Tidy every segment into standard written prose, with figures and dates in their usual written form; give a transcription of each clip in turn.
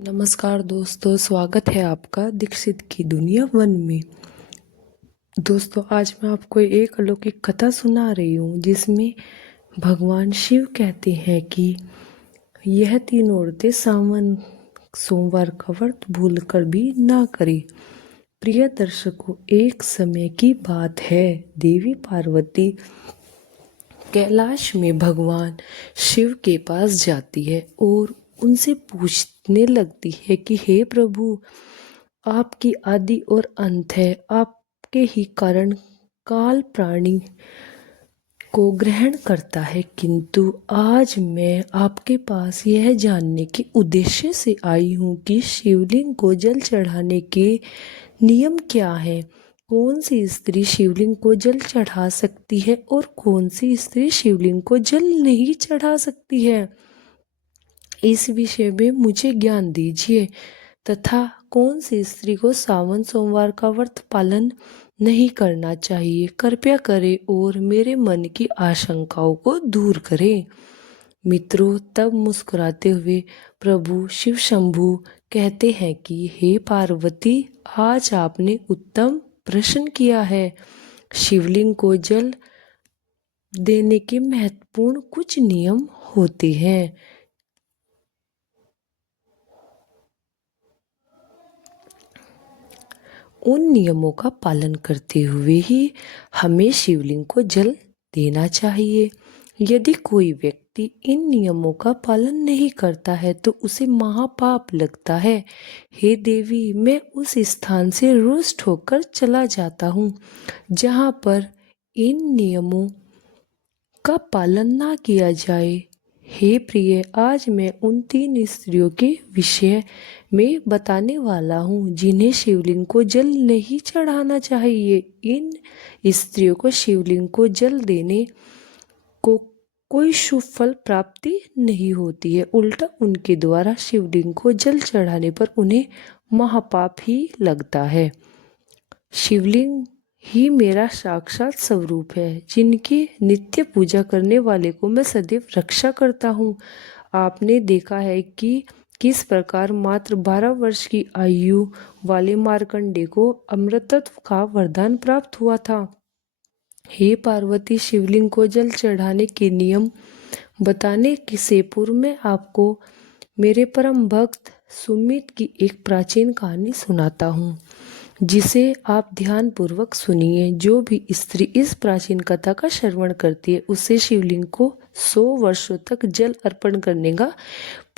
नमस्कार दोस्तों, स्वागत है आपका दीक्षित की दुनिया वन में। दोस्तों, आज मैं आपको एक अलौकिक कथा सुना रही हूँ जिसमें भगवान शिव कहते हैं कि यह तीन औरतें सावन सोमवार का व्रत भूलकर भी ना करें। प्रिय दर्शकों, एक समय की बात है, देवी पार्वती कैलाश में भगवान शिव के पास जाती है और उनसे पूछने लगती है कि हे प्रभु, आपकी आदि और अंत है, आपके ही कारण काल प्राणी को ग्रहण करता है, किंतु आज मैं आपके पास यह जानने के उद्देश्य से आई हूँ कि शिवलिंग को जल चढ़ाने के नियम क्या है। कौन सी स्त्री शिवलिंग को जल चढ़ा सकती है और कौन सी स्त्री शिवलिंग को जल नहीं चढ़ा सकती है, इस विषय में मुझे ज्ञान दीजिए। तथा कौन सी स्त्री को सावन सोमवार का व्रत पालन नहीं करना चाहिए, कृपया करें और मेरे मन की आशंकाओं को दूर करें। मित्रों, तब मुस्कुराते हुए प्रभु शिव शंभु कहते हैं कि हे पार्वती, आज आपने उत्तम प्रश्न किया है। शिवलिंग को जल देने के महत्वपूर्ण कुछ नियम होते हैं। उन नियमों का पालन करते हुए ही हमें शिवलिंग को जल देना चाहिए। यदि कोई व्यक्ति इन नियमों का पालन नहीं करता है तो उसे महापाप लगता है। हे देवी, मैं उस स्थान से रुष्ट होकर चला जाता हूँ जहाँ पर इन नियमों का पालन ना किया जाए। हे प्रिय, आज मैं उन तीन स्त्रियों के विषय में बताने वाला हूँ जिन्हें शिवलिंग को जल नहीं चढ़ाना चाहिए। इन स्त्रियों को शिवलिंग को जल देने को कोई शुभ फल प्राप्ति नहीं होती है, उल्टा उनके द्वारा शिवलिंग को जल चढ़ाने पर उन्हें महापाप ही लगता है। शिवलिंग ही मेरा साक्षात स्वरूप है, जिनकी नित्य पूजा करने वाले को मैं सदैव रक्षा करता हूँ। आपने देखा है कि किस प्रकार मात्र 12 वर्ष की आयु वाले मार्कंडे को अमृतत्व का वरदान प्राप्त हुआ था। हे पार्वती, शिवलिंग को जल चढ़ाने के नियम बताने से पूर्व मैं आपको मेरे परम भक्त सुमित की एक प्राचीन कहानी सुनाता हूँ, जिसे आप ध्यान पूर्वक सुनिए। जो भी स्त्री इस प्राचीन कथा का श्रवण करती है उसे शिवलिंग को 100 वर्षों तक जल अर्पण करने का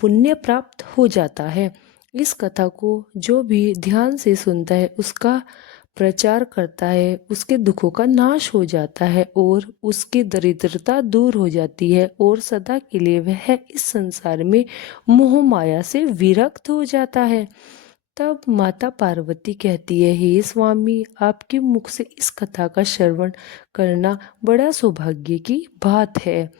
पुण्य प्राप्त हो जाता है। इस कथा को जो भी ध्यान से सुनता है, उसका प्रचार करता है, उसके दुखों का नाश हो जाता है और उसकी दरिद्रता दूर हो जाती है और सदा के लिए वह इस संसार में मोह माया से विरक्त हो जाता है। तब माता पार्वती कहती है, हे स्वामी, आपके मुख से इस कथा का श्रवण करना बड़ा सौभाग्य की बात है।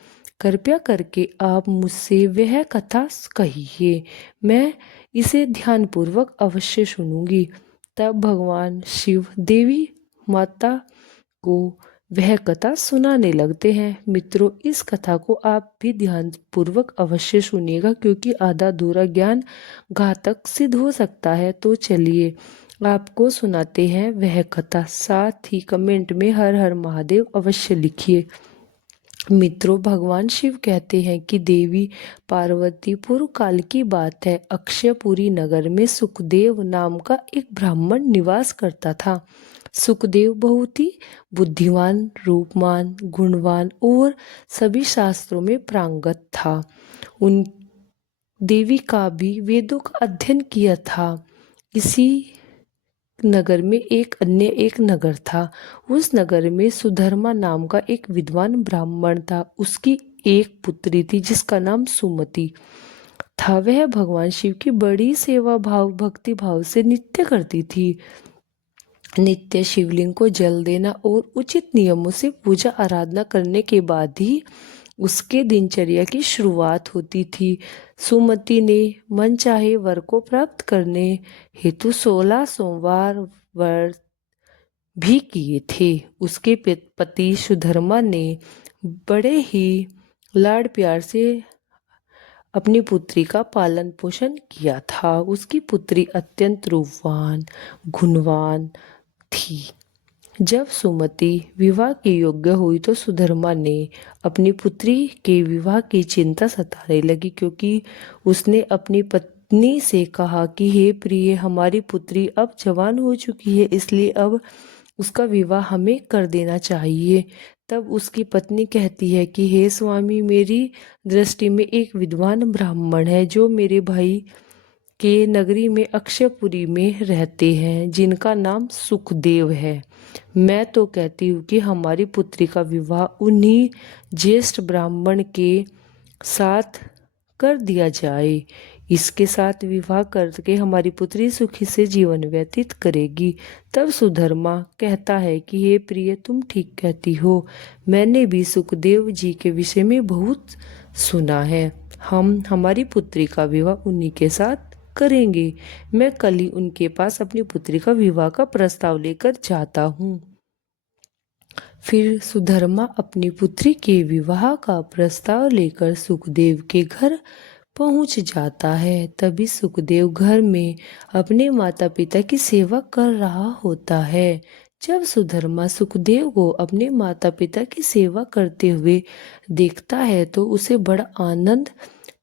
कृपया करके आप मुझसे वह कथा कहिए, मैं इसे ध्यानपूर्वक अवश्य सुनूंगी। तब भगवान शिव देवी माता को वह कथा सुनाने लगते हैं। मित्रों, इस कथा को आप भी ध्यानपूर्वक अवश्य सुनिएगा, क्योंकि आधा अधूरा ज्ञान घातक सिद्ध हो सकता है। तो चलिए आपको सुनाते हैं वह कथा। साथ ही कमेंट में हर हर महादेव अवश्य लिखिए। मित्रों, भगवान शिव कहते हैं कि देवी पार्वती पूर्व काल की बात है। अक्षयपुरी नगर में सुखदेव नाम का एक ब्राह्मण निवास करता था। सुखदेव बहुत ही बुद्धिमान, रूपवान, गुणवान और सभी शास्त्रों में पारंगत था। उन देवी का भी वेदों का अध्ययन किया था। इसी नगर में एक नगर था। उस नगर में सुधर्मा नाम का एक विद्वान ब्राह्मण था। उसकी एक पुत्री थी जिसका नाम सुमति था। वह भगवान शिव की बड़ी सेवा भाव भक्ति भाव से नित्य करती थी। नित्य शिवलिंग को जल देना और उचित नियमों से पूजा आराधना करने के बाद ही उसके दिनचर्या की शुरुआत होती थी। सुमति ने मनचाहे वर को प्राप्त करने हेतु 16 सोमवार व्रत भी किए थे। उसके पति सुधर्मा ने बड़े ही लाड़ प्यार से अपनी पुत्री का पालन पोषण किया था। उसकी पुत्री अत्यंत रूपवान, गुणवान थी। जब सुमति विवाह के योग्य हुई तो सुधर्मा ने अपनी पुत्री के विवाह की चिंता सताने लगी, क्योंकि उसने अपनी पत्नी से कहा कि हे प्रिय, हमारी पुत्री अब जवान हो चुकी है, इसलिए अब उसका विवाह हमें कर देना चाहिए। तब उसकी पत्नी कहती है कि हे स्वामी, मेरी दृष्टि में एक विद्वान ब्राह्मण है जो मेरे भाई के नगरी में अक्षयपुरी में रहते हैं, जिनका नाम सुखदेव है। मैं तो कहती हूँ कि हमारी पुत्री का विवाह उन्हीं ज्येष्ठ ब्राह्मण के साथ कर दिया जाए। इसके साथ विवाह करके हमारी पुत्री सुखी से जीवन व्यतीत करेगी। तब सुधर्मा कहता है कि हे प्रिय, तुम ठीक कहती हो। मैंने भी सुखदेव जी के विषय में बहुत सुना है। हम हमारी पुत्री का विवाह उन्हीं के साथ करेंगे। मैं कल ही उनके पास अपनी पुत्री का विवाह का प्रस्ताव लेकर जाता हूँ। फिर सुधर्मा अपनी पुत्री के विवाह का प्रस्ताव लेकर सुखदेव के घर पहुंच जाता है। तभी सुखदेव घर में अपने माता पिता की सेवा कर रहा होता है। जब सुधर्मा सुखदेव को अपने माता पिता की सेवा करते हुए देखता है तो उसे बड़ा आनंद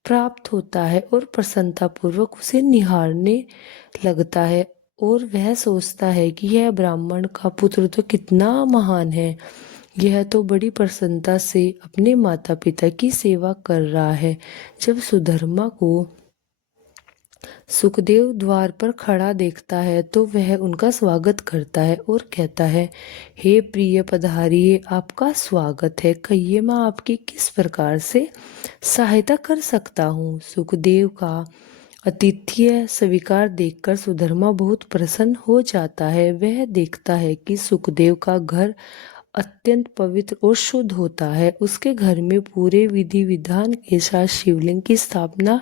प्राप्त होता है और प्रसन्नतापूर्वक उसे निहारने लगता है, और वह सोचता है कि यह ब्राह्मण का पुत्र तो कितना महान है। यह तो बड़ी प्रसन्नता से अपने माता पिता की सेवा कर रहा है। जब सुधर्मा को सुखदेव द्वार पर खड़ा देखता है तो वह उनका स्वागत करता है और कहता है, हे प्रिय, पधारिए, आपका स्वागत है। कहिए, मैं आपकी किस प्रकार से सहायता कर सकता हूँ। सुखदेव का आतिथ्य स्वीकार देखकर सुधर्मा बहुत प्रसन्न हो जाता है। वह देखता है कि सुखदेव का घर अत्यंत पवित्र और शुद्ध होता है। उसके घर में पूरे विधि विधान के साथ शिवलिंग की स्थापना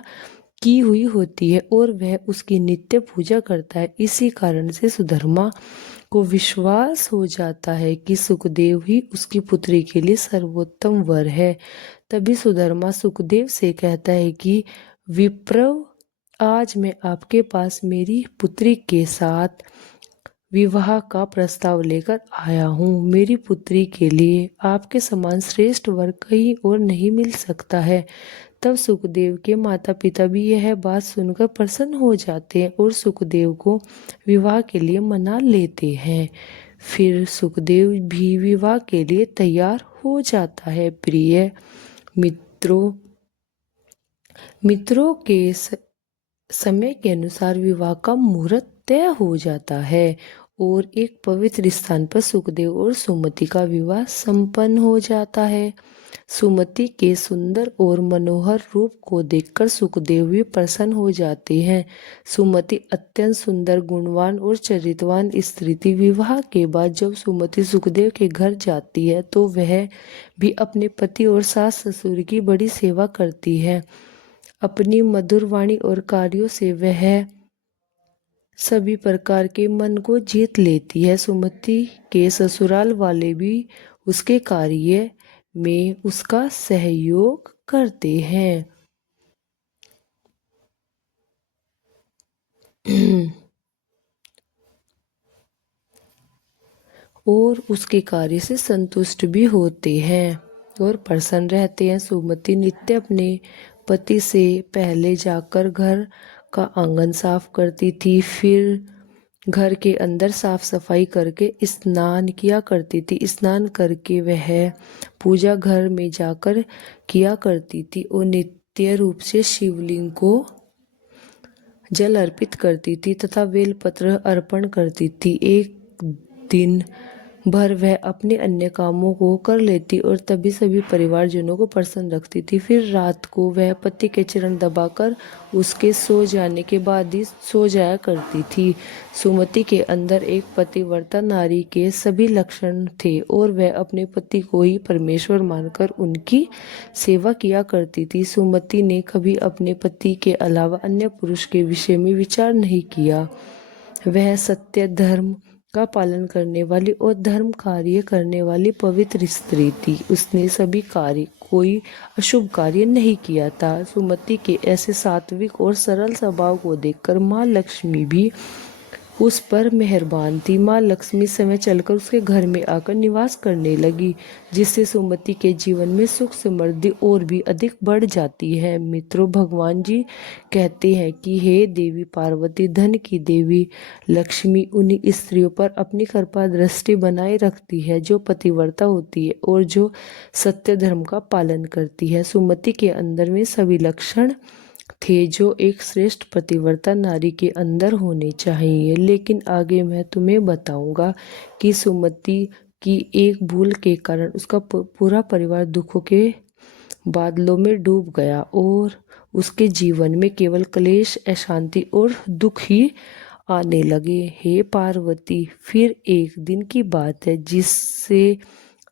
की हुई होती है और वह उसकी नित्य पूजा करता है। इसी कारण से सुधर्मा को विश्वास हो जाता है कि सुखदेव ही उसकी पुत्री के लिए सर्वोत्तम वर है। तभी सुधर्मा सुखदेव से कहता है कि विप्रव, आज मैं आपके पास मेरी पुत्री के साथ विवाह का प्रस्ताव लेकर आया हूँ। मेरी पुत्री के लिए आपके समान श्रेष्ठ वर कहीं और नहीं मिल सकता है। तब सुखदेव के माता पिता भी यह बात सुनकर प्रसन्न हो जाते हैं और सुखदेव को विवाह के लिए मना लेते हैं। फिर सुखदेव भी विवाह के लिए तैयार हो जाता है। प्रिय मित्रों के समय के अनुसार विवाह का मुहूर्त तय हो जाता है और एक पवित्र स्थान पर सुखदेव और सुमति का विवाह संपन्न हो जाता है। सुमति के सुंदर और मनोहर रूप को देखकर सुखदेव भी प्रसन्न हो जाते हैं। सुमति अत्यंत सुंदर, गुणवान और चरित्रवान स्त्री थी। विवाह के बाद जब सुमति सुखदेव के घर जाती है तो वह भी अपने पति और सास ससुर की बड़ी सेवा करती है। अपनी मधुर वाणी और कार्यों से वह सभी प्रकार के मन को जीत लेती है। सुमति के ससुराल वाले भी उसके कार्य में उसका सहयोग करते हैं। और उसके कार्य से संतुष्ट भी होते हैं और प्रसन्न रहते हैं। सुमति नित्य अपने पति से पहले जाकर घर का आंगन साफ करती थी, फिर घर के अंदर साफ सफाई करके स्नान किया करती थी। स्नान करके वह पूजा घर में जाकर किया करती थी और नित्य रूप से शिवलिंग को जल अर्पित करती थी तथा बेलपत्र अर्पण करती थी। एक दिन भर वह अपने अन्य कामों को कर लेती और तभी सभी परिवारजनों को प्रसन्न रखती थी। फिर रात को वह पति के चरण दबाकर उसके सो जाने के बाद ही सो जाया करती थी। सुमति के अंदर एक पतिव्रता नारी के सभी लक्षण थे और वह अपने पति को ही परमेश्वर मानकर उनकी सेवा किया करती थी। सुमति ने कभी अपने पति के अलावा अन्य पुरुष के विषय में विचार नहीं किया। वह सत्य, धर्म का पालन करने वाली और धर्म कार्य करने वाली पवित्र स्त्री थी। उसने सभी कार्य कोई अशुभ कार्य नहीं किया था। सुमति के ऐसे सात्विक और सरल स्वभाव को देखकर माँ लक्ष्मी भी उस पर मेहरबान थी। माँ लक्ष्मी समय चलकर उसके घर में आकर निवास करने लगी, जिससे सुमति के जीवन में सुख समृद्धि और भी अधिक बढ़ जाती है। मित्रों, भगवान जी कहते हैं कि हे देवी पार्वती, धन की देवी लक्ष्मी उन्हीं स्त्रियों पर अपनी कृपा दृष्टि बनाए रखती है जो पतिव्रता होती है और जो सत्य धर्म का पालन करती है। सुमति के अंदर में सभी लक्षण थे जो एक श्रेष्ठ पतिव्रता नारी के अंदर होने चाहिए। लेकिन आगे मैं तुम्हें बताऊंगा कि सुमति की एक भूल के कारण उसका पूरा परिवार दुखों के बादलों में डूब गया और उसके जीवन में केवल क्लेश, अशांति और दुख ही आने लगे। हे पार्वती, फिर एक दिन की बात है जिससे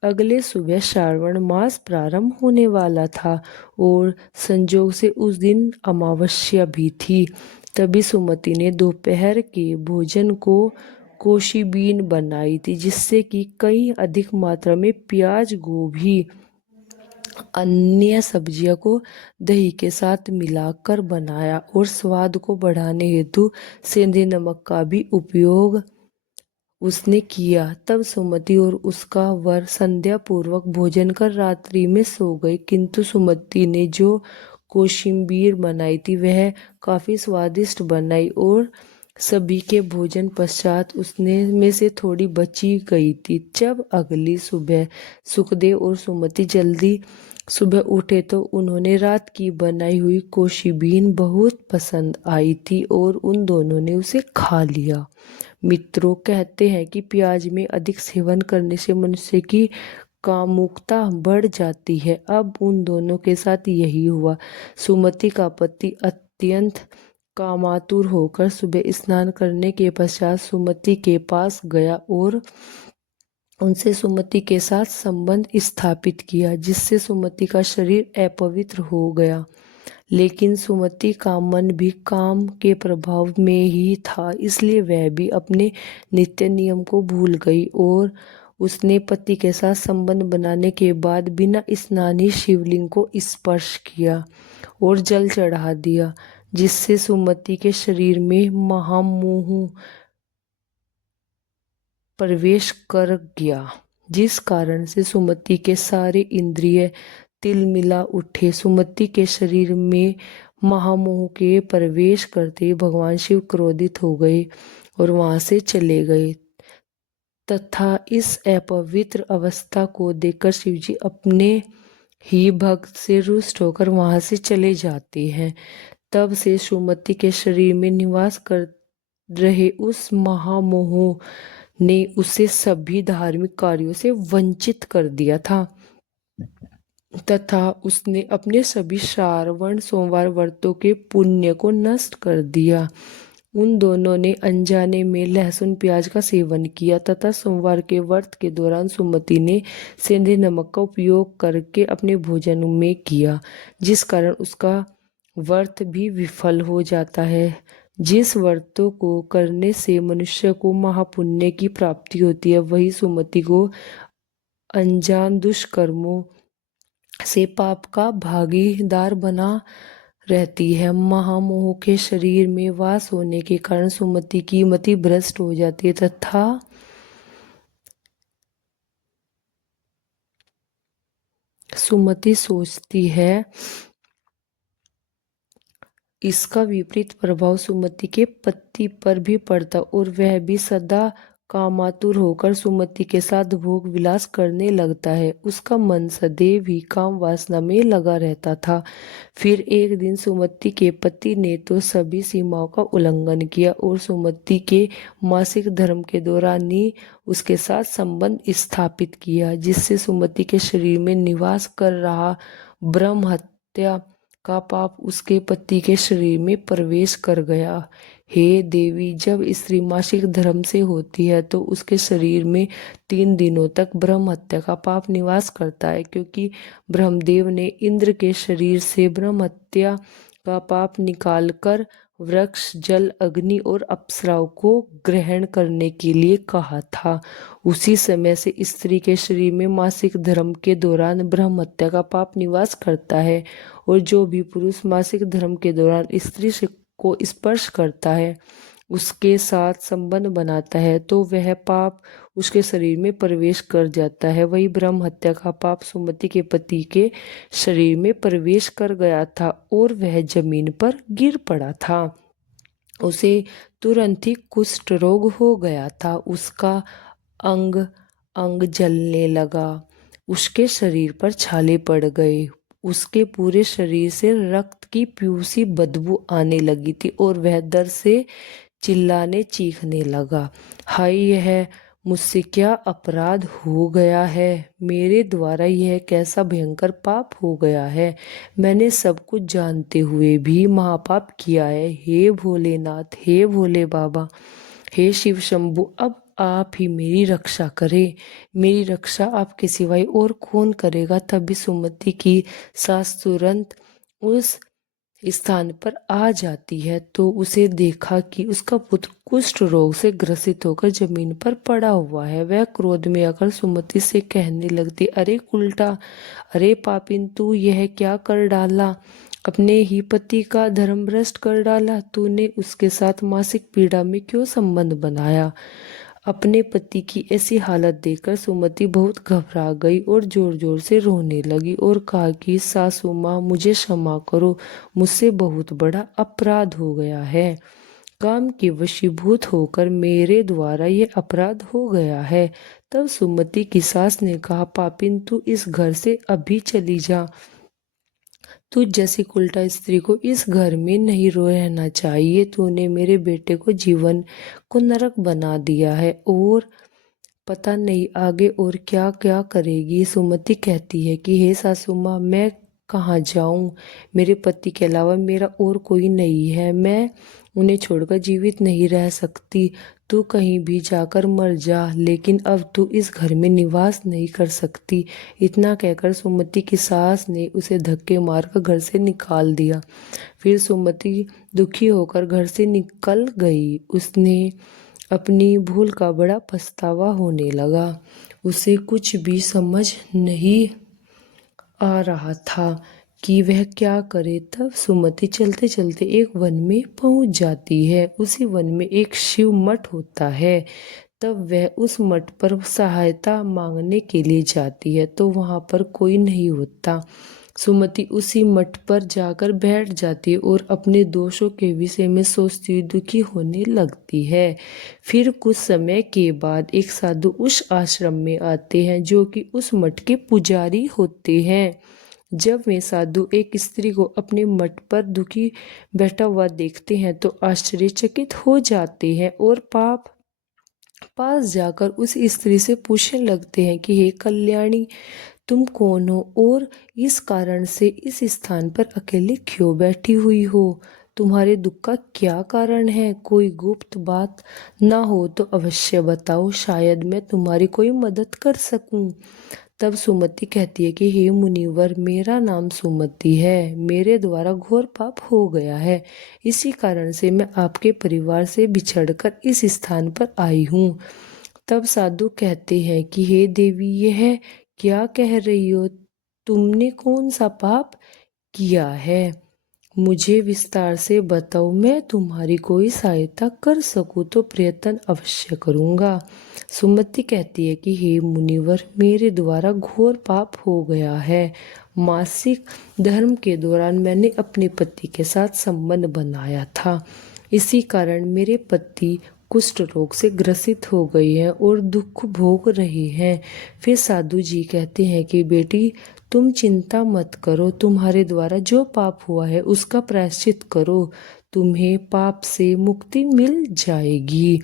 अगले सुबह श्रावण मास प्रारंभ होने वाला था और संजोग से उस दिन अमावस्या भी थी। तभी सुमति ने दोपहर के भोजन को कोशिबीन बनाई थी, जिससे कि कई अधिक मात्रा में प्याज, गोभी, अन्य सब्जियों को दही के साथ मिलाकर बनाया और स्वाद को बढ़ाने हेतु सेंधे नमक का भी उपयोग उसने किया। तब सुमति और उसका वर संध्या पूर्वक भोजन कर रात्रि में सो गए, किंतु सुमति ने जो कोशिम्बीर बनाई थी वह काफी स्वादिष्ट बनाई और सभी के भोजन पश्चात उसने में से थोड़ी बची गई थी। जब अगली सुबह सुखदेव और सुमति जल्दी सुबह उठे तो उन्होंने रात की बनाई हुई कोशिबीन बहुत पसंद आई थी और उन दोनों ने उसे खा लिया। मित्रों, कहते हैं कि प्याज में अधिक सेवन करने से मनुष्य की कामुकता बढ़ जाती है। अब उन दोनों के साथ यही हुआ। सुमति का पति अत्यंत कामातुर होकर सुबह स्नान करने के पश्चात सुमति के पास गया और उनसे सुमति के साथ संबंध स्थापित किया, जिससे सुमति का शरीर अपवित्र हो गया। लेकिन सुमति का मन भी काम के प्रभाव में ही था, इसलिए वह भी अपने नित्य नियम को भूल गई और उसने पति के साथ संबंध बनाने के बाद बिना स्नान ही शिवलिंग को स्पर्श किया और जल चढ़ा दिया, जिससे सुमति के शरीर में महामोह प्रवेश कर गया, जिस कारण से सुमति के सारे इंद्रिय तिलमिला उठे। सुमति के शरीर में महामोह के प्रवेश करते भगवान शिव क्रोधित हो गए और वहां से चले गए तथा इस अपवित्र अवस्था को देखकर शिवजी अपने ही भक्त से रुष्ट होकर वहां से चले जाते हैं। तब से सुमति के शरीर में निवास कर रहे उस महामोह ने उसे सभी धार्मिक कार्यों से वंचित कर दिया था तथा उसने अपने सभी श्रावण सोमवार व्रतों के पुण्य को नष्ट कर दिया। उन दोनों ने अनजाने में लहसुन प्याज का सेवन किया तथा सोमवार के व्रत के दौरान सुमति ने सेंधे नमक का उपयोग करके अपने भोजन में किया, जिस कारण उसका व्रत भी विफल हो जाता है। जिस व्रतों को करने से मनुष्य को महापुण्य की प्राप्ति होती है, वही सुमति को अनजान दुष्कर्मों से पाप का भागीदार बना रहती है। महामोह के शरीर में वास होने के कारण सुमति की मति भ्रष्ट हो जाती है तथा सुमति सोचती है। इसका विपरीत प्रभाव सुमति के पति पर भी पड़ता और वह भी सदा कामातुर होकर सुमति के साथ भोग विलास करने लगता है। उसका मन सदैव ही काम वासना में लगा रहता था। फिर एक दिन सुमति के पति ने तो सभी सीमाओं का उल्लंघन किया और सुमति के मासिक धर्म के दौरान ही उसके साथ संबंध स्थापित किया, जिससे सुमति के शरीर में निवास कर रहा ब्रह्म हत्या का पाप उसके पति के शरीर में प्रवेश कर गया। हे देवी, जब स्त्री मासिक धर्म से होती है तो उसके शरीर में 3 दिनों तक ब्रह्म हत्या का पाप निवास करता है, क्योंकि ब्रह्मदेव ने इंद्र के शरीर से ब्रह्म हत्या का पाप निकालकर वृक्ष, जल, अग्नि और अप्सराओं को ग्रहण करने के लिए कहा था। उसी समय से स्त्री के शरीर में मासिक धर्म के दौरान ब्रह्म हत्या का पाप निवास करता है, और जो भी पुरुष मासिक धर्म के दौरान स्त्री को स्पर्श करता है, उसके साथ संबंध बनाता है, तो वह पाप उसके शरीर में प्रवेश कर जाता है। वही ब्रह्म हत्या का पाप सुमति के पति के शरीर में प्रवेश कर गया था और वह जमीन पर गिर पड़ा था। उसे तुरंत ही कुष्ठ रोग हो गया था। उसका अंग अंग जलने लगा, उसके शरीर पर छाले पड़ गए, उसके पूरे शरीर से रक्त की प्यूसी बदबू आने लगी थी और वह दर्द से चिल्लाने चीखने लगा। हाय, यह मुझसे क्या अपराध हो गया है? मेरे द्वारा यह कैसा भयंकर पाप हो गया है? मैंने सब कुछ जानते हुए भी महापाप किया है। हे भोलेनाथ, हे भोले बाबा, हे शिव शंभु, अब आप ही मेरी रक्षा करें। मेरी रक्षा आपके सिवाय और कौन करेगा? तभी सुमति की सास तुरंत उस स्थान पर आ जाती है, तो उसे देखा कि उसका पुत्र कुष्ठ रोग से ग्रसित होकर जमीन पर पड़ा हुआ है। वह क्रोध में आकर सुमति से कहने लगती, अरे उल्टा, अरे पापिन, तू यह क्या कर डाला? अपने ही पति का धर्म भ्रष्ट कर डाला। तूने उसके साथ मासिक पीड़ा में क्यों संबंध बनाया? अपने पति की ऐसी हालत देखकर सुमति बहुत घबरा गई और जोर जोर से रोने लगी और कहा कि सासू माँ, मुझे क्षमा करो, मुझसे बहुत बड़ा अपराध हो गया है। काम के वशीभूत होकर मेरे द्वारा ये अपराध हो गया है। तब सुमति की सास ने कहा, पापिन, तू इस घर से अभी चली जा। तू जैसी उल्टा स्त्री को इस घर में नहीं रहना चाहिए। तूने मेरे बेटे को जीवन को नरक बना दिया है और पता नहीं आगे और क्या क्या करेगी। सुमति कहती है कि हे सासू माँ, मैं कहाँ जाऊं? मेरे पति के अलावा मेरा और कोई नहीं है। मैं उन्हें छोड़कर जीवित नहीं रह सकती। तू कहीं भी जाकर मर जा, लेकिन अब तू इस घर में निवास नहीं कर सकती। इतना कहकर सुमति की सास ने उसे धक्के मारकर घर से निकाल दिया। फिर सुमति दुखी होकर घर से निकल गई। उसने अपनी भूल का बड़ा पछतावा होने लगा। उसे कुछ भी समझ नहीं आ रहा था कि वह क्या करे। तब सुमति चलते चलते एक वन में पहुंच जाती है। उसी वन में एक शिव मठ होता है। तब वह उस मठ पर सहायता मांगने के लिए जाती है, तो वहां पर कोई नहीं होता। सुमति उसी मठ पर जाकर बैठ जाती है और अपने दोषों के विषय में सोचती दुखी होने लगती है। फिर कुछ समय के बाद एक साधु उस आश्रम में आते हैं, जो कि उस मठ के पुजारी होते हैं। जब वे साधु एक स्त्री को अपने मठ पर दुखी बैठा हुआ देखते हैं, तो आश्चर्यचकित हो जाते हैं और पास जाकर उस स्त्री से पूछने लगते हैं कि हे कल्याणी, तुम कौन हो और इस कारण से इस स्थान पर अकेले क्यों बैठी हुई हो? तुम्हारे दुख का क्या कारण है? कोई गुप्त बात ना हो तो अवश्य बताओ, शायद मैं तुम्हारी कोई मदद कर सकूं। तब सुमति कहती है कि हे मुनिवर, मेरा नाम सुमति है। मेरे द्वारा घोर पाप हो गया है। इसी कारण से मैं आपके परिवार से बिछड़कर इस स्थान पर आई हूँ। तब साधु कहते हैं कि हे देवी, यह क्या कह रही हो? तुमने कौन सा पाप किया है? मुझे विस्तार से बताओ। मैं तुम्हारी कोई सहायता कर सकूं तो प्रयत्न अवश्य करूंगा। सुमति कहती है कि हे मुनिवर, मेरे द्वारा घोर पाप हो गया है। मासिक धर्म के दौरान मैंने अपने पति के साथ संबंध बनाया था। इसी कारण मेरे पति कुष्ठ रोग से ग्रसित हो गई हैं और दुख भोग रहे हैं। फिर साधु जी कहते हैं कि बेटी, तुम चिंता मत करो। तुम्हारे द्वारा जो पाप हुआ है उसका प्रायश्चित करो। तुम्हें पाप से मुक्ति मिल जाएगी।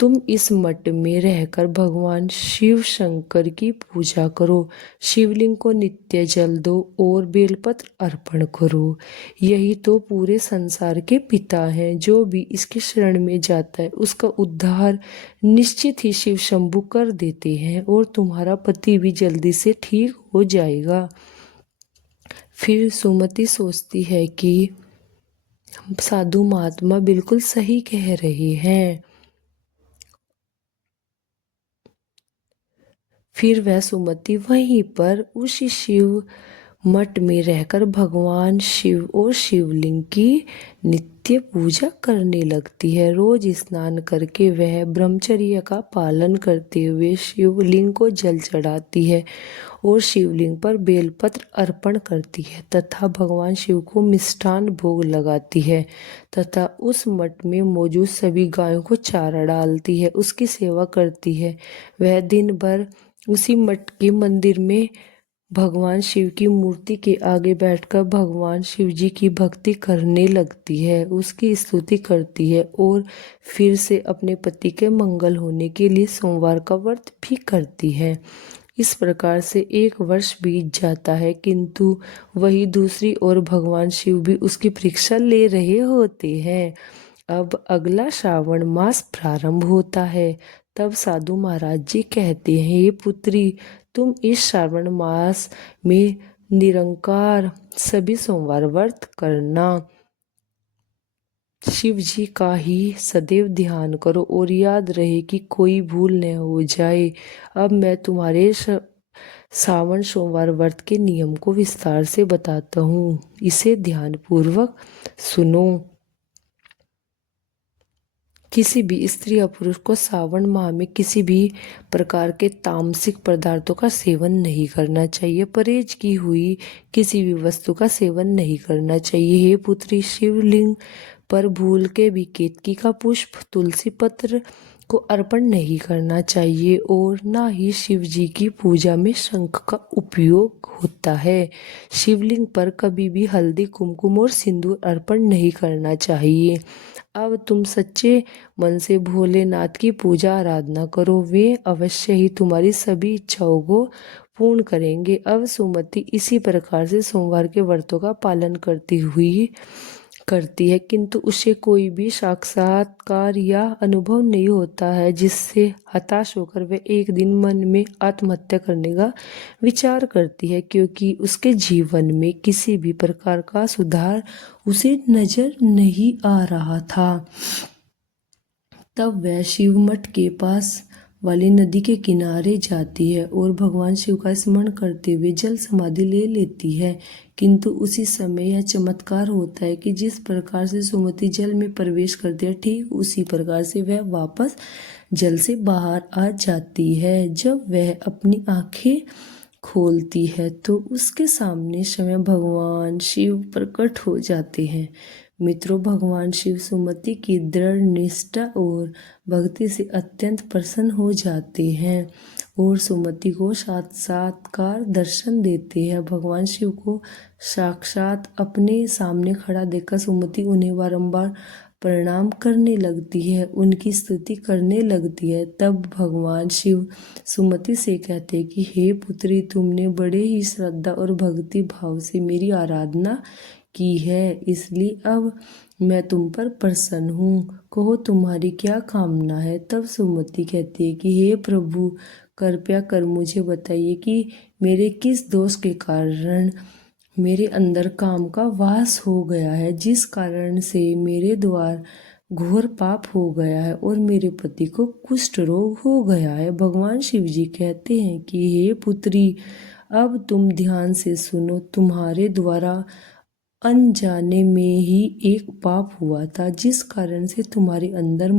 तुम इस मठ में रहकर भगवान शिव शंकर की पूजा करो। शिवलिंग को नित्य जल दो और बेलपत्र अर्पण करो। यही तो पूरे संसार के पिता हैं। जो भी इसके शरण में जाता है उसका उद्धार निश्चित ही शिव शंभु कर देते हैं और तुम्हारा पति भी जल्दी से ठीक हो जाएगा। फिर सुमति सोचती है कि साधु महात्मा बिल्कुल सही कह रहे हैं। फिर वह सुमति वहीं पर उसी शिव मठ में रहकर भगवान शिव और शिवलिंग की नित्य पूजा करने लगती है। रोज स्नान करके वह ब्रह्मचर्य का पालन करते हुए शिवलिंग को जल चढ़ाती है और शिवलिंग पर बेलपत्र अर्पण करती है तथा भगवान शिव को मिष्ठान भोग लगाती है तथा उस मठ में मौजूद सभी गायों को चारा डालती है, उसकी सेवा करती है। वह दिन भर उसी मठ के मंदिर में भगवान शिव की मूर्ति के आगे बैठकर भगवान शिव जी की भक्ति करने लगती है, उसकी स्तुति करती है और फिर से अपने पति के मंगल होने के लिए सोमवार का व्रत भी करती है। इस प्रकार से 1 वर्ष बीत जाता है, किंतु वही दूसरी ओर भगवान शिव भी उसकी परीक्षा ले रहे होते हैं। अब अगला श्रावण मास प्रारंभ होता है। तब साधु महाराज जी कहते हैं, हे पुत्री, तुम इस श्रावण मास में निरंकार सभी सोमवार व्रत करना, शिव जी का ही सदैव ध्यान करो और याद रहे कि कोई भूल न हो जाए। अब मैं तुम्हारे श्रावण सोमवार व्रत के नियम को विस्तार से बताता हूँ, इसे ध्यानपूर्वक सुनो। किसी भी स्त्री या पुरुष को श्रावण माह में किसी भी प्रकार के तामसिक पदार्थों का सेवन नहीं करना चाहिए। परहेज की हुई किसी भी वस्तु का सेवन नहीं करना चाहिए। हे पुत्री, शिवलिंग पर भूल के भी केतकी का पुष्प, तुलसी पत्र को अर्पण नहीं करना चाहिए और ना ही शिव जी की पूजा में शंख का उपयोग होता है। शिवलिंग पर कभी भी हल्दी, कुमकुम और सिंदूर अर्पण नहीं करना चाहिए। अब तुम सच्चे मन से भोलेनाथ की पूजा आराधना करो, वे अवश्य ही तुम्हारी सभी इच्छाओं को पूर्ण करेंगे। अब सुमति इसी प्रकार से सोमवार के व्रतों का पालन करती है, किंतु उसे कोई भी साक्षात्कार या अनुभव नहीं होता है, जिससे हताश होकर वह एक दिन मन में आत्महत्या करने का विचार करती है, क्योंकि उसके जीवन में किसी भी प्रकार का सुधार उसे नजर नहीं आ रहा था। तब वह शिव मठ के पास वाली नदी के किनारे जाती है और भगवान शिव का स्मरण करते हुए जल समाधि ले लेती है। किंतु उसी समय यह चमत्कार होता है कि जिस प्रकार से सुमति जल में प्रवेश करती है, ठीक उसी प्रकार से वह वापस जल से बाहर आ जाती है। जब वह अपनी आंखें खोलती है तो उसके सामने स्वयं भगवान शिव प्रकट हो जाते हैं। मित्रों, भगवान शिव सुमति की दृढ़ निष्ठा और भक्ति से अत्यंत प्रसन्न हो जाते हैं और सुमति को साक्षात्कार दर्शन देते हैं। भगवान शिव को साक्षात अपने सामने खड़ा देखकर सुमति उन्हें बारंबार प्रणाम करने लगती है, उनकी स्तुति करने लगती है। तब भगवान शिव सुमति से कहते हैं कि हे पुत्री, तुमने बड़े ही श्रद्धा और भक्ति भाव से मेरी आराधना की है, इसलिए अब मैं तुम पर प्रसन्न हूँ। कहो, तुम्हारी क्या कामना है? तब सुमति कहती है कि हे प्रभु, कृपया कर मुझे बताइए कि मेरे किस दोष के कारण मेरे अंदर काम का वास हो गया है, जिस कारण से मेरे द्वार घोर पाप हो गया है और मेरे पति को कुष्ठ रोग हो गया है। भगवान शिव जी कहते हैं कि हे पुत्री, अब तुम ध्यान से सुनो। तुम्हारे द्वारा अनजाने में ही एक पाप हुआ था, जिस कारण से तुम्हारे अंदर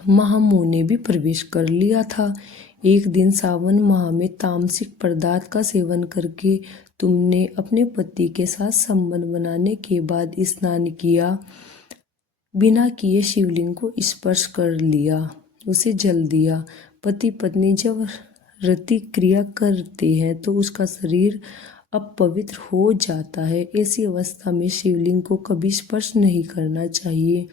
महामोह ने भी प्रवेश कर लिया था। एक दिन सावन माह में तामसिक पदार्थ का सेवन करके तुमने अपने पति के साथ संबंध बनाने के बाद स्नान किया, बिना किए शिवलिंग को स्पर्श कर लिया, उसे जल दिया। पति पत्नी जब रति क्रिया करते हैं तो उसका शरीर अपवित्र हो जाता है। ऐसी अवस्था में शिवलिंग को कभी स्पर्श नहीं करना चाहिए।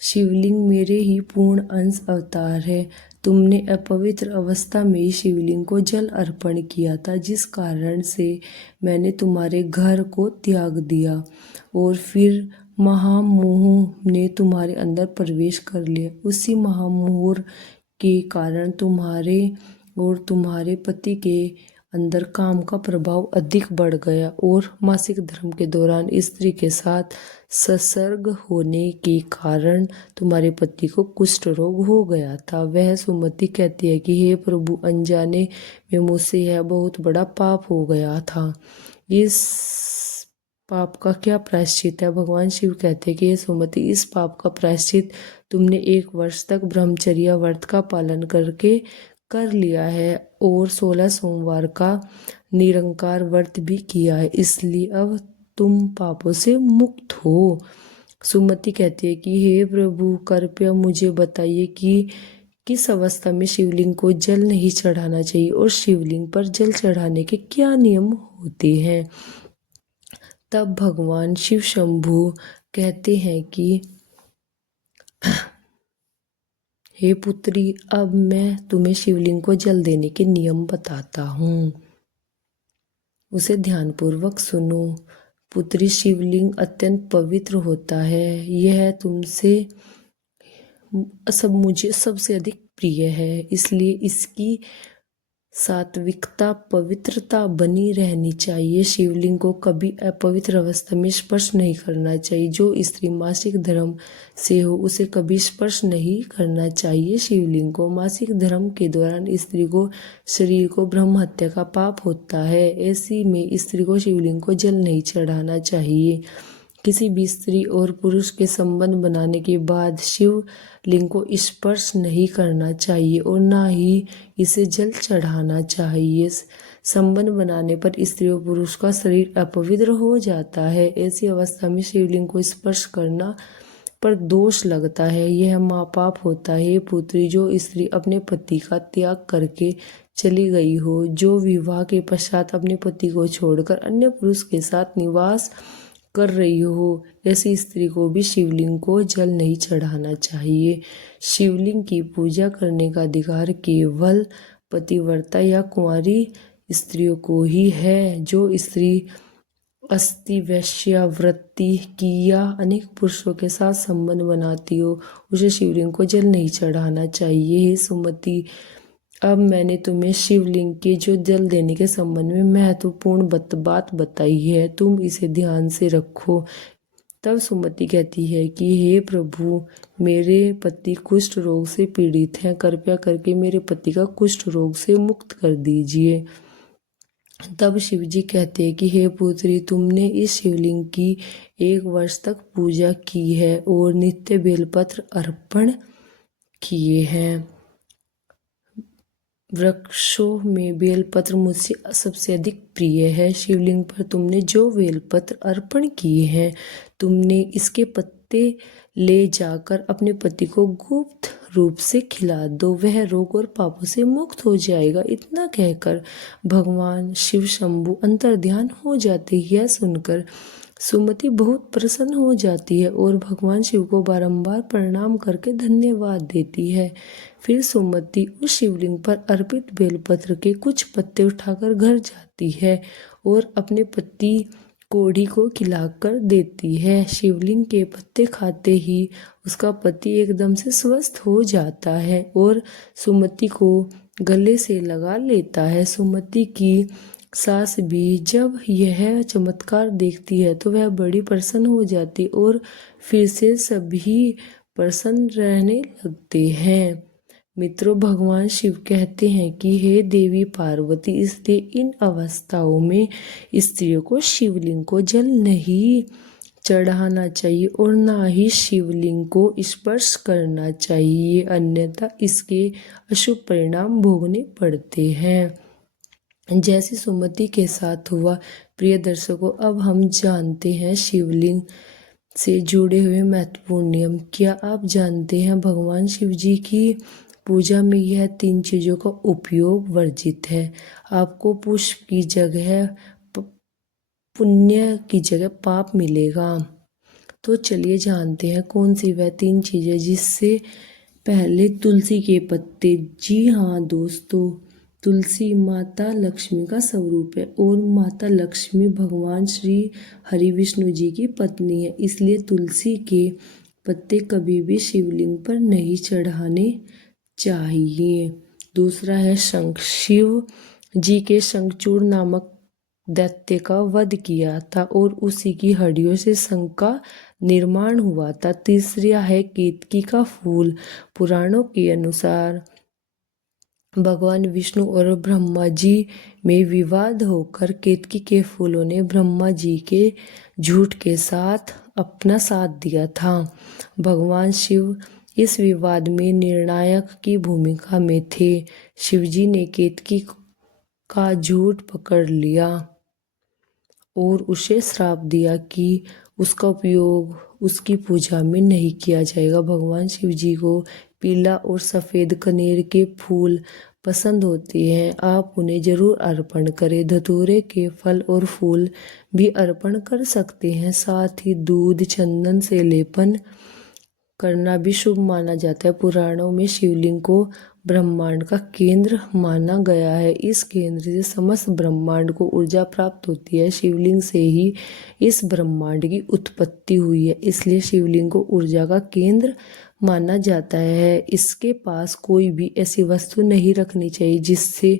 शिवलिंग मेरे ही पूर्ण अंश अवतार है। तुमने अपवित्र अवस्था में ही शिवलिंग को जल अर्पण किया था, जिस कारण से मैंने तुम्हारे घर को त्याग दिया और फिर महामोह ने तुम्हारे अंदर प्रवेश कर लिया। उसी महामोह के कारण तुम्हारे और तुम्हारे पति के अंदर काम का प्रभाव अधिक बढ़ गया और मासिक धर्म के दौरान स्त्री के साथ संसर्ग होने के कारण तुम्हारे पति को कुष्ठ रोग हो गया था। वह सुमति कहती है कि हे प्रभु, अनजाने में मुझसे यह बहुत बड़ा पाप हो गया था। इस पाप का क्या प्रायश्चित है? भगवान शिव कहते हैं कि हे सुमति, इस पाप का प्रायश्चित तुमने 1 वर्ष तक ब्रह्मचर्य व्रत का पालन करके कर लिया है और 16 सोमवार का निरंकार व्रत भी किया है, इसलिए अब तुम पापों से मुक्त हो। सुमति कहती है कि हे प्रभु, कृपया मुझे बताइए कि किस अवस्था में शिवलिंग को जल नहीं चढ़ाना चाहिए और शिवलिंग पर जल चढ़ाने के क्या नियम होते हैं। तब भगवान शिव शंभु कहते हैं कि हे पुत्री, अब मैं तुम्हें शिवलिंग को जल देने के नियम बताता हूँ, उसे ध्यानपूर्वक सुनो। पुत्री, शिवलिंग अत्यंत पवित्र होता है। यह तुमसे मुझे सबसे अधिक प्रिय है, इसलिए इसकी सात्विकता, पवित्रता बनी रहनी चाहिए। शिवलिंग को कभी अपवित्र अवस्था में स्पर्श नहीं करना चाहिए। जो स्त्री मासिक धर्म से हो उसे कभी स्पर्श नहीं करना चाहिए शिवलिंग को। मासिक धर्म के दौरान स्त्री को शरीर को ब्रह्म हत्या का पाप होता है। ऐसी में स्त्री को शिवलिंग को जल नहीं चढ़ाना चाहिए। किसी भी स्त्री और पुरुष के संबंध बनाने के बाद शिवलिंग को स्पर्श नहीं करना चाहिए और ना ही इसे जल चढ़ाना चाहिए। संबंध बनाने पर स्त्री और पुरुष का शरीर अपवित्र हो जाता है। ऐसी अवस्था में शिवलिंग को स्पर्श करना पर दोष लगता है, यह महापाप होता है। पुत्री, जो स्त्री अपने पति का त्याग करके चली गई हो, जो विवाह के पश्चात अपने पति को छोड़कर अन्य पुरुष के साथ निवास कर रही हो, ऐसी स्त्री को भी शिवलिंग को जल नहीं चढ़ाना चाहिए। शिवलिंग की पूजा करने का अधिकार केवल पतिव्रता या कुंवारी स्त्रियों को ही है। जो स्त्री अस्थि वैश्यावृत्ति की या अनेक पुरुषों के साथ संबंध बनाती हो, उसे शिवलिंग को जल नहीं चढ़ाना चाहिए। हे सुमति, अब मैंने तुम्हें शिवलिंग के जो जल देने के संबंध में महत्वपूर्ण बात बताई है, तुम इसे ध्यान से रखो। तब सुमति कहती है कि हे प्रभु, मेरे पति कुष्ठ रोग से पीड़ित हैं, कृपया करके मेरे पति का कुष्ठ रोग से मुक्त कर दीजिए। तब शिवजी कहते हैं कि हे पुत्री, तुमने इस शिवलिंग की 1 वर्ष तक पूजा की है और नित्य बेलपत्र अर्पण किए हैं। वृक्षों में बेलपत्र मुझसे सबसे अधिक प्रिय है। शिवलिंग पर तुमने जो बेलपत्र अर्पण किए हैं, तुमने इसके पत्ते ले जाकर अपने पति को गुप्त रूप से खिला दो, वह रोग और पापों से मुक्त हो जाएगा। इतना कहकर भगवान शिव शंभु अंतर्ध्यान हो जाते हैं। यह सुनकर सुमति बहुत प्रसन्न हो जाती है और भगवान शिव को बारंबार प्रणाम करके धन्यवाद देती है। फिर सुमति उस शिवलिंग पर अर्पित बेलपत्र के कुछ पत्ते उठाकर घर जाती है और अपने पति कोढ़ी को खिलाकर देती है। शिवलिंग के पत्ते खाते ही उसका पति एकदम से स्वस्थ हो जाता है और सुमति को गले से लगा लेता है। सुमति की सास भी जब यह चमत्कार देखती है तो वह बड़ी प्रसन्न हो जाती और फिर से सभी प्रसन्न रहने लगते हैं। मित्रों, भगवान शिव कहते हैं कि हे देवी पार्वती, इसलिए इन अवस्थाओं में स्त्रियों को शिवलिंग को जल नहीं चढ़ाना चाहिए और ना ही शिवलिंग को स्पर्श करना चाहिए, अन्यथा इसके अशुभ परिणाम भोगने पड़ते हैं, जैसे सुमति के साथ हुआ। प्रिय दर्शकों, अब हम जानते हैं शिवलिंग से जुड़े हुए महत्वपूर्ण नियम। क्या आप जानते हैं भगवान शिव जी की पूजा में यह 3 चीज़ों का उपयोग वर्जित है। आपको पुष्प की जगह पुण्य की जगह पाप मिलेगा। तो चलिए जानते हैं कौन सी वह 3 चीज़ें। जिससे पहले तुलसी के पत्ते। जी हाँ दोस्तों, तुलसी माता लक्ष्मी का स्वरूप है और माता लक्ष्मी भगवान श्री हरि विष्णु जी की पत्नी है, इसलिए तुलसी के पत्ते कभी भी शिवलिंग पर नहीं चढ़ाने चाहिए। दूसरा है शंख। शिव जी के शंखचूड़ नामक दैत्य का वध किया था और उसी की हड्डियों से शंख का निर्माण हुआ था। तीसरा है केतकी का फूल। पुराणों के अनुसार भगवान विष्णु और ब्रह्मा जी में विवाद होकर केतकी के फूलों ने ब्रह्मा जी के झूठ के साथ अपना साथ दिया था। भगवान शिव इस विवाद में निर्णायक की भूमिका में थे। शिवजी ने केतकी का झूठ पकड़ लिया और उसे श्राप दिया कि उसका उपयोग उसकी पूजा में नहीं किया जाएगा। भगवान शिव जी को पीला और सफ़ेद कनेर के फूल पसंद होते हैं। आप उन्हें जरूर अर्पण करें। धतूरे के फल और फूल भी अर्पण कर सकते हैं। साथ ही दूध चंदन से लेपन करना भी शुभ माना जाता है। पुराणों में शिवलिंग को ब्रह्मांड का केंद्र माना गया है। इस केंद्र से समस्त ब्रह्मांड को ऊर्जा प्राप्त होती है। शिवलिंग से ही इस ब्रह्मांड की उत्पत्ति हुई है, इसलिए शिवलिंग को ऊर्जा का केंद्र माना जाता है। इसके पास कोई भी ऐसी वस्तु नहीं रखनी चाहिए जिससे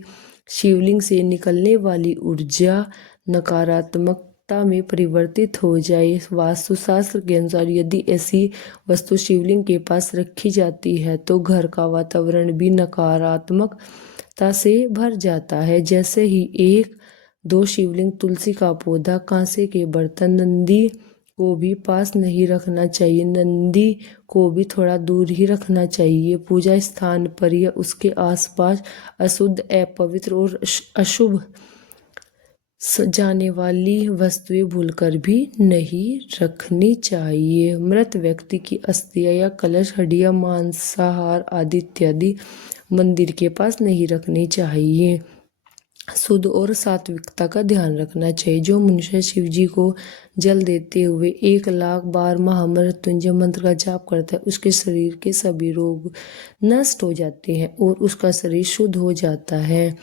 शिवलिंग से निकलने वाली ऊर्जा नकारात्मकता में परिवर्तित हो जाए। वास्तुशास्त्र के अनुसार यदि ऐसी वस्तु शिवलिंग के पास रखी जाती है तो घर का वातावरण भी नकारात्मकता से भर जाता है। जैसे ही एक दो शिवलिंग, तुलसी का पौधा, कांसे के बर्तन, नंदी को भी पास नहीं रखना चाहिए। नंदी को भी थोड़ा दूर ही रखना चाहिए। पूजा स्थान पर या उसके आसपास अशुद्ध, अपवित्र और अशुभ जाने वाली वस्तुएं भूलकर भी नहीं रखनी चाहिए। मृत व्यक्ति की अस्थियां या कलश, हड्डियां, मांसाहार आदि इत्यादि मंदिर के पास नहीं रखनी चाहिए। शुद्ध और सात्विकता का ध्यान रखना चाहिए। जो मनुष्य शिव जी को जल देते हुए 1,00,000 बार महामृत्युंजय मंत्र का जाप करता है, उसके शरीर के सभी रोग नष्ट हो जाते हैं और उसका शरीर शुद्ध हो जाता है।